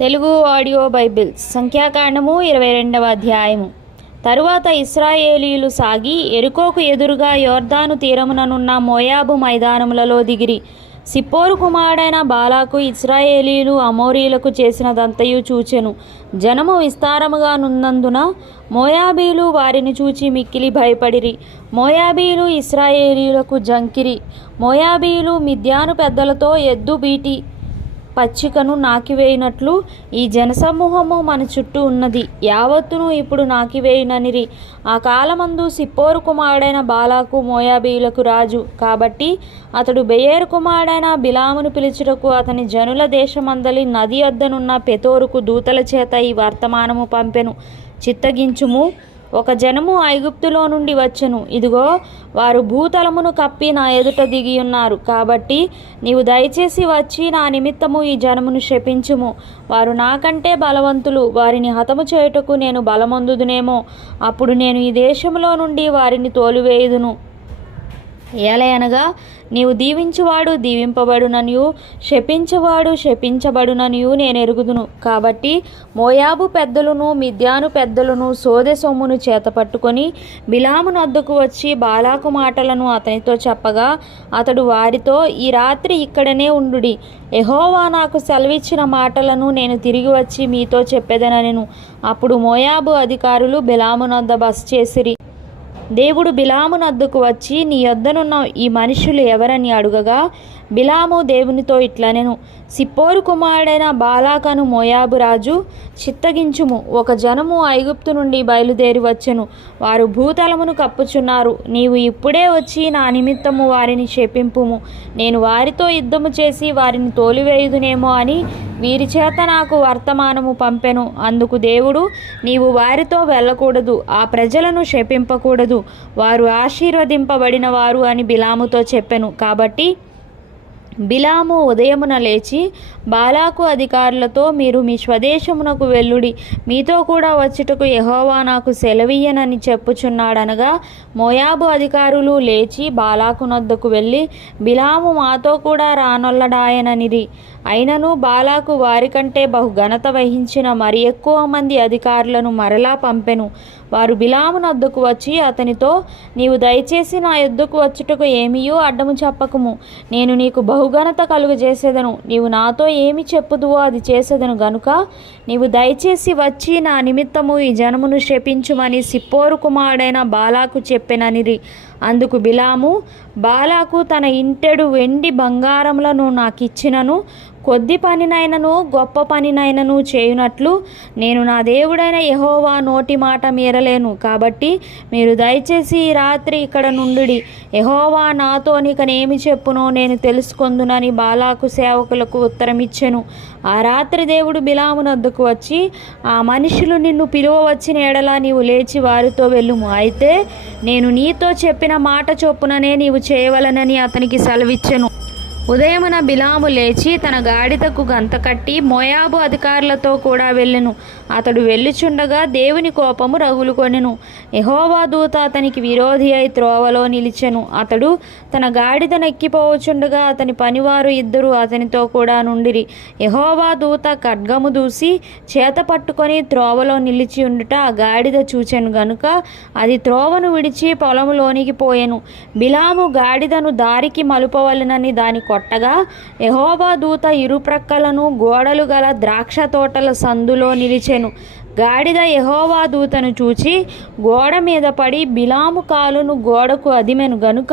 Telugu audio Bible సంఖ్యాకాండము ఇరవై రెండవ అధ్యాయము. తరువాత ఇస్రాయేలీలు సాగి ఎరుకోకు ఎదురుగా యోర్దాను తీరముననున్న మోయాబు మైదానములలో దిగిరి. సిప్పోరు కుమారుడైన బాలాకు ఇస్రాయేలీలు అమోరీలకు చేసినదంతయు చూచెను. జనము విస్తారముగా నున్నందున మోయాబీలు వారిని చూచి మిక్కిలి భయపడిరి. మోయాబీలు ఇస్రాయేలీలకు జంకిరి. మోయాబీలు మిద్యాను పెద్దలతో ఎద్దు బీటి పచ్చికను నాకివేయినట్లు ఈ జనసమూహము మన చుట్టూ ఉన్నది. యావత్తును ఇప్పుడు నాకివేయుననిరి. ఆ కాలమందు సిప్పోరు కుమారుడైన బాలాకు మోయాబీయులకు రాజు. కాబట్టి అతడు బెయేరు కుమారుడైన బిలామును పిలుచుటకు అతని జనుల దేశమందలి నది వద్దనున్న పెతోరుకు దూతల చేత ఈ వర్తమానము పంపెను. చిత్తగించుము. ఒక జనము ఐగుప్తులో నుండి వచ్చెను. ఇదిగో వారు భూతలమును కప్పి నా ఎదుట దిగి ఉన్నారు. కాబట్టి నీవు దయచేసి వచ్చి నా నిమిత్తము ఈ జనమును శపించుము. వారు నాకంటే బలవంతులు. వారిని హతము చేయుటకు నేను బలమందుదునేమో. అప్పుడు నేను ఈ దేశంలో నుండి వారిని తోలివేయుదును. ఏలయనగా నీవు దీవించువాడు దీవింపబడుననియు శపించువాడు శపించబడుననియు నేను ఎరుగుదును. కాబట్టి మోయాబు పెద్దలను మిద్యాను పెద్దలను సోదె సొమ్మును చేతపట్టుకొని బిలాము నొద్దకు వచ్చి బాలాకు మాటలను అతనితో చెప్పగా అతడు వారితో ఈ రాత్రి ఇక్కడనే ఉండుడి. ఎహోవా నాకు సెలవిచ్చిన మాటలను నేను తిరిగి వచ్చి మీతో చెప్పేదనను అప్పుడు మోయాబు అధికారులు బిలామునద్ద బస్ చేసిరి. దేవుడు బిలాము నద్దుకు వచ్చి నీ యొద్దనున్న ఈ మనుషులు ఎవరని అడుగగా బిలాము దేవునితో ఇట్లనెను సిప్పోరు కుమారుడైన బాలాకను మోయాబు రాజు చిత్తగించుము ఒక జనము ఐగుప్తు నుండి బయలుదేరి వచ్చెను వారు భూతలమును కప్పుచున్నారు నీవు ఇప్పుడే వచ్చి నా నిమిత్తము వారిని శపింపుము నేను వారితో యుద్ధము చేసి వారిని తోలివేయుదునేమో అని వీరి చేత నాకు వర్తమానము పంపెను. అందుకు దేవుడు నీవు వారితో వెళ్ళకూడదు ఆ ప్రజలను శపింపకూడదు. వారు ఆశీర్వదింపబడిన వారు అని బిలాముతో చెప్పెను. కాబట్టి బిలాము ఉదయమున లేచి బాలాకు అధికారులతో మీరు మీ స్వదేశమునకు వెళ్ళుడి. మీతో కూడా వచ్చుటకు యహోవా నాకు సెలవీయనని చెప్పుచున్నాడనగా మోయాబు అధికారులు లేచి బాలాకు నొద్దకు వెళ్ళి బిలాము మాతో కూడా రానొల్లడాయననిరి. అయినను బాలాకు వారికంటే బహు ఘనత వహించిన మరి ఎక్కువ మంది అధికారులను మరలా పంపెను. వారు బిలామున నొద్దకు వచ్చి అతనితో నీవు దయచేసి నా యొద్దకు వచ్చుటకు ఏమీయో అడ్డము చెప్పకము. నేను నీకు బహుఘనత కలుగజేసేదను. నీవు నాతో ఏమి చెప్పుదువో అది చేసేదను గనుక నీవు దయచేసి వచ్చి నా నిమిత్తము ఈ జనమును శపించుమని సిప్పోరు కుమారుడైన బాలాకు చెప్పెననిరి. అందుకు బిలాము బాలాకు తన ఇంటెడు వెండి బంగారములను నాకిచ్చినను. కొద్ది పనినైనను గొప్ప పనినైనను చేయునట్లు నేను నా దేవుడైన యహోవా నోటి మాట మీరలేను. కాబట్టి మీరు దయచేసి ఈ రాత్రి ఇక్కడ నుండి యహోవా నాతో నీకనేమి చెప్పునో నేను తెలుసుకొందునని బాలాకు సేవకులకు ఉత్తరమిచ్చెను. ఆ రాత్రి దేవుడు బిలామునొద్దకు వచ్చి ఆ మనుషులు నిన్ను పిలువ వచ్చిన ఎడల నీవు లేచి వారితో వెళ్ళుము. అయితే నేను నీతో చెప్పిన మాట చొప్పుననే నీవు చేయవలనని అతనికి సెలవిచ్చెను. ఉదయమున బిలాము లేచి తన గాడిదకు గంత కట్టి మోయాబు అధికారులతో కూడా వెళ్ళెను. అతడు వెళ్ళుచుండగా దేవుని కోపము రగులుకొనెను. యెహోవా దూత అతనికి విరోధి అయి త్రోవలో నిలిచెను. అతడు తన గాడిద నెక్కిపోవచుండగా అతని పనివారు ఇద్దరు అతనితో కూడా నుండిరి. ఎహోవా దూత ఖడ్గము దూసి చేత పట్టుకొని త్రోవలో నిలిచి ఉండుట ఆ గాడిద చూచెను గనుక అది త్రోవను విడిచి పొలములోనికి పోయెను. బిలాము గాడిదను దారికి మలుపవలనని దాని కొట్టగా ఎహోబా దూత ఇరుప్రక్కలను గోడలు గల ద్రాక్ష తోటల సందులో నిలిచెను. గాడిద యహోవా దూతను చూచి గోడ మీద పడి బిలాము కాలును గోడకు అదిమెను గనుక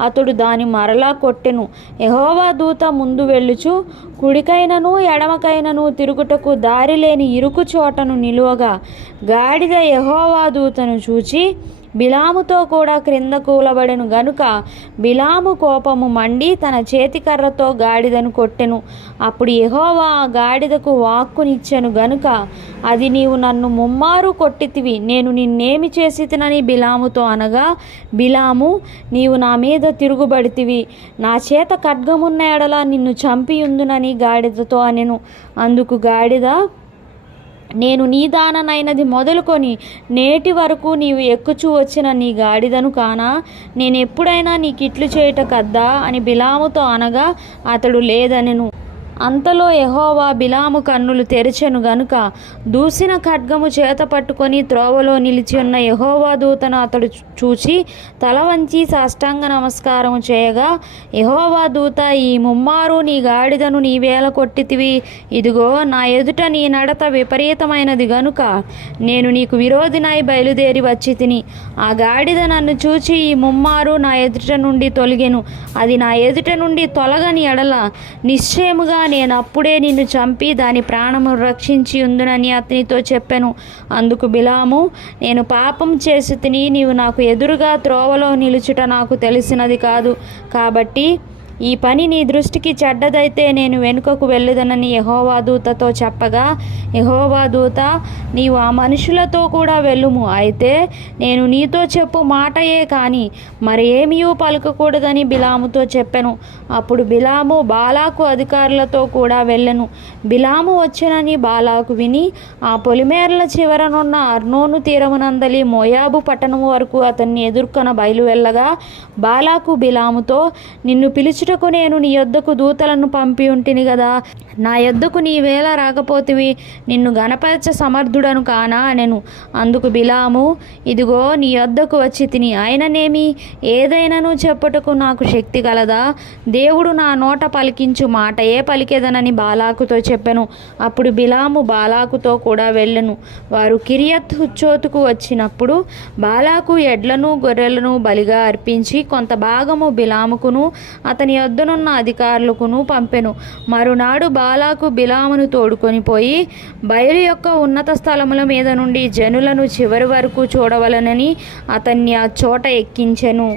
అతడు దాని మరలా కొట్టెను. యహోవా దూత ముందు వెళ్ళుచు కుడికైనను ఎడమకైనను తిరుగుటకు దారి లేని ఇరుకు చోటను నిలువగా గాడిద యహోవా దూతను చూచి బిలాముతో కూడా క్రింద కూలబడెను గనుక బిలాము కోపము మండి తన చేతికర్రతో గాడిదను కొట్టెను. అప్పుడు యహోవా ఆ గాడిదకు వాక్కునిచ్చెను గనుక అది నీవు నన్ను ముమ్మారు కొట్టితివి. నేను నిన్నేమి చేసితినని బిలాముతో అనగా బిలాము నీవు నా మీద తిరుగుబడితివి. నా చేత ఖడ్గమున్న ఎడల నిన్ను చంపియుందునని గాడిదతో అనెను. అందుకు గాడిద నేను నీ దాననైనది మొదలుకొని నేటి వరకు నీవు ఎక్కుచూ వచ్చిన నీ గాడిదను కానా? నేను ఎప్పుడైనా నీకు ఇట్లు చేయుట కద్దా? అని బిలాముతో అనగా అతడు లేదనెను. అంతలో యహోవా బిలాము కన్నులు తెరిచెను గనుక దూసిన ఖడ్గము చేత పట్టుకొని త్రోవలో నిలిచి ఉన్న యహోవా దూతను అతడు చూచి తల వంచి సాష్టాంగ నమస్కారము చేయగా యహోవా దూత ఈ ముమ్మారు నీ గాడిదను నీవేళ కొట్టితివి. ఇదిగో నా ఎదుట నీ నడత విపరీతమైనది గనుక నేను నీకు విరోధినై బయలుదేరి వచ్చి తిని. ఆ గాడిద నన్ను చూచి ఈ ముమ్మారు నా ఎదుట నుండి తొలగెను. అది నా ఎదుట నుండి తొలగని ఎడల. నిశ్చయముగా నేను అప్పుడే నిన్ను చంపి దాని ప్రాణము రక్షించి ఉందునని అతనితో చెప్పాను. అందుకు బిలాము నేను పాపం చేసి తిని నీవు నాకు ఎదురుగా త్రోవలో నిలుచుట నాకు తెలిసినది కాదు. కాబట్టి ఈ పని నీ దృష్టికి చెడ్డదైతే నేను వెనుకకు వెళ్ళదనని యహోవా దూతతో చెప్పగా యహోవా దూత నీవు ఆ మనుషులతో కూడా వెళ్ళుము. అయితే నేను నీతో చెప్పు మాటయే కానీ మరి ఏమీయూ పలకకూడదని బిలాముతో చెప్పెను. అప్పుడు బిలాము బాలాకు అధికారులతో కూడా వెళ్ళను. బిలాము వచ్చనని బాలాకు విని ఆ పొలిమేరల చివరనున్న అర్నోను తీరమునందలి మోయాబు పట్టణం వరకు అతన్ని ఎదుర్కొన బయలు వెళ్ళగా బాలాకు బిలాముతో నిన్ను పిలుచుటకు నేను నీ యొద్దకు దూతలను పంపి ఉంటిని కదా నా యొద్దకు నీ వేళ రాకపోతివి. నిన్ను గణపరచ సమర్థుడను కానా అనెను. అందుకు బిలాము ఇదిగో నీ యొద్దకు వచ్చి తిని ఆయననేమి? ఏదైనాను చెప్పుటకు నాకు శక్తి కలదా దేవుడు నా నోట పలికించు మాటయే పలికేదనని బాలాకుతో చెప్పెను. అప్పుడు బిలాము బాలాకుతో కూడా వెళ్ళెను. వారు కిరియత్ హుచ్చోతుకు వచ్చినప్పుడు బాలాకు ఎడ్లను గొర్రెలను బలిగా అర్పించి కొంత భాగము బిలాముకును అతని యొద్దనున్న అధికారులకును పంపెను. మరునాడు బాలాకు బిలామును తోడుకొని పోయి బయలు యొక్క ఉన్నత స్థలముల మీద నుండి జనులను చివరి వరకు చూడవలనని అతన్ని ఆ చోట ఎక్కించెను.